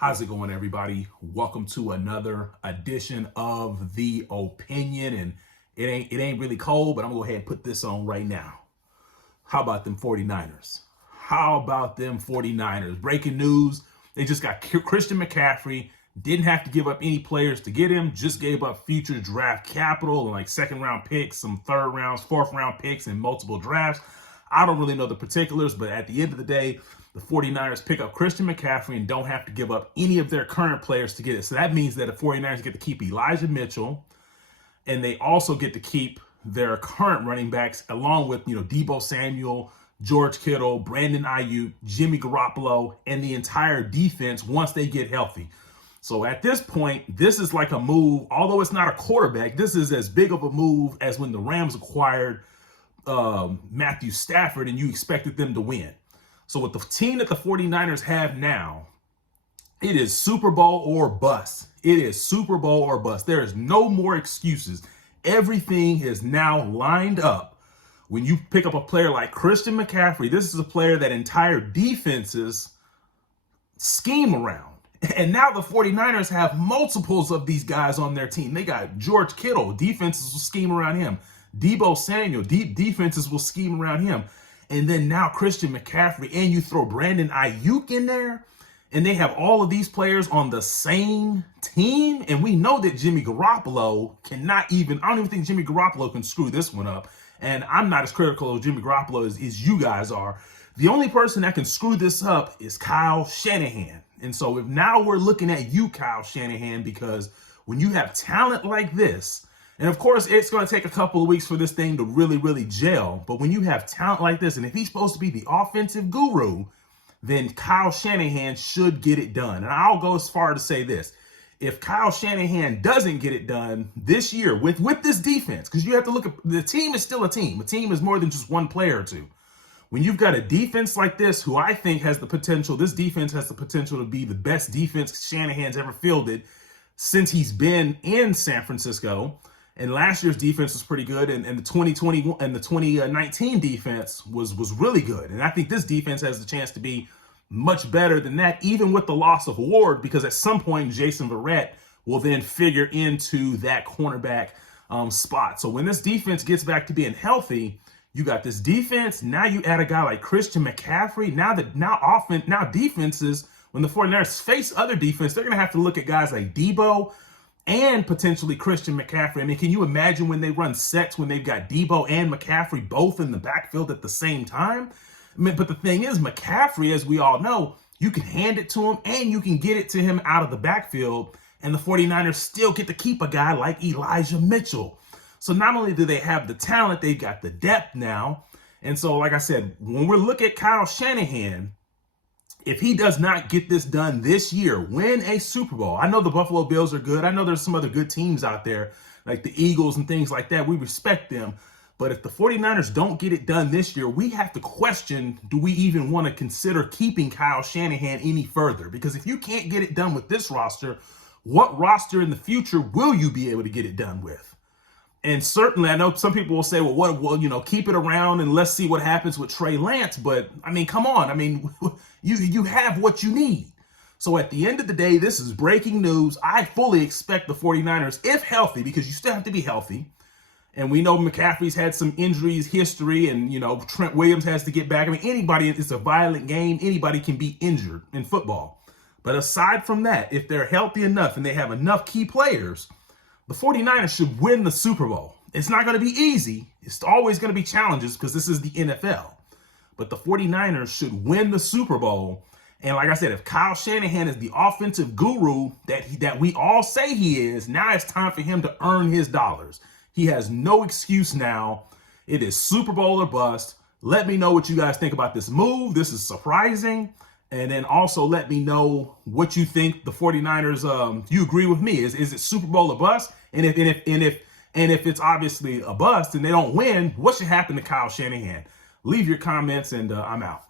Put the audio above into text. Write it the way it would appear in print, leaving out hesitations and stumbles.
How's it going, everybody? Welcome to another edition of The Opinion. And it ain't really cold, but I'm gonna go ahead and put this on right now. How about them 49ers? How about them 49ers? Breaking news, they just got Christian McCaffrey. Didn't have to give up any players to get him, just gave up future draft capital and like second round picks, some third rounds, fourth round picks, and multiple drafts. I don't really know the particulars, but at the end of the day, the 49ers pick up Christian McCaffrey and don't have to give up any of their current players to get it. So that means that the 49ers get to keep Elijah Mitchell, and they also get to keep their current running backs along with, Deebo Samuel, George Kittle, Brandon Ayuk, Jimmy Garoppolo, and the entire defense once they get healthy. So at this point, this is like a move, although it's not a quarterback, this is as big of a move as when the Rams acquired Matthew Stafford and you expected them to win. So with the team that the 49ers have now, it is Super Bowl or bust. It is Super Bowl or bust. There is no more excuses. Everything is now lined up. When you pick up a player like Christian McCaffrey, this is a player that entire defenses scheme around. And now the 49ers have multiples of these guys on their team. They got George Kittle, defenses will scheme around him. Deebo Samuel, defenses will scheme around him. And then now Christian McCaffrey, and you throw Brandon Ayuk in there, and they have all of these players on the same team. And we know that Jimmy Garoppolo I don't even think Jimmy Garoppolo can screw this one up. And I'm not as critical of Jimmy Garoppolo as you guys are. The only person that can screw this up is Kyle Shanahan. And so if now we're looking at you, Kyle Shanahan, because when you have talent like this, and of course, it's going to take a couple of weeks for this thing to really, really gel. But when you have talent like this, and if he's supposed to be the offensive guru, then Kyle Shanahan should get it done. And I'll go as far to say this. If Kyle Shanahan doesn't get it done this year with this defense, because you have to look at the team is still a team. A team is more than just one player or two. When you've got a defense like this, who I think has the potential, this defense has the potential to be the best defense Shanahan's ever fielded since he's been in San Francisco. And last year's defense was pretty good, and the 2020 and the 2019 defense was really good. And I think this defense has the chance to be much better than that, even with the loss of Ward, because at some point Jason Verrett will then figure into that cornerback spot. So when this defense gets back to being healthy, you got this defense. Now you add a guy like Christian McCaffrey. Now defenses, when the 49ers face other defense, they're going to have to look at guys like Deebo and potentially Christian McCaffrey. I mean, can you imagine when they run sets when they've got Deebo and McCaffrey both in the backfield at the same time? I mean, but the thing is, McCaffrey, as we all know, you can hand it to him and you can get it to him out of the backfield, and the 49ers still get to keep a guy like Elijah Mitchell. So not only do they have the talent, they've got the depth now. And so, like I said, when we're looking at Kyle Shanahan, if he does not get this done this year, win a Super Bowl. I know the Buffalo Bills are good. I know there's some other good teams out there, like the Eagles and things like that. We respect them. But if the 49ers don't get it done this year, we have to question, do we even want to consider keeping Kyle Shanahan any further? Because if you can't get it done with this roster, what roster in the future will you be able to get it done with? And certainly, I know some people will say, well, keep it around and let's see what happens with Trey Lance. But, I mean, come on. I mean, you have what you need. So at the end of the day, this is breaking news. I fully expect the 49ers, if healthy, because you still have to be healthy. And we know McCaffrey's had some injuries history, and, Trent Williams has to get back. I mean, it's a violent game. Anybody can be injured in football. But aside from that, if they're healthy enough and they have enough key players, the 49ers should win the Super Bowl. It's not going to be easy. It's always going to be challenges because this is the NFL. But the 49ers should win the Super Bowl. And like I said, if Kyle Shanahan is the offensive guru that we all say he is, now it's time for him to earn his dollars. He has no excuse now. It is Super Bowl or bust. Let me know what you guys think about this move. This is surprising. And then also let me know what you think the 49ers, you agree with me. Is it Super Bowl or bust? And if it's obviously a bust and they don't win, what should happen to Kyle Shanahan? Leave your comments, and I'm out.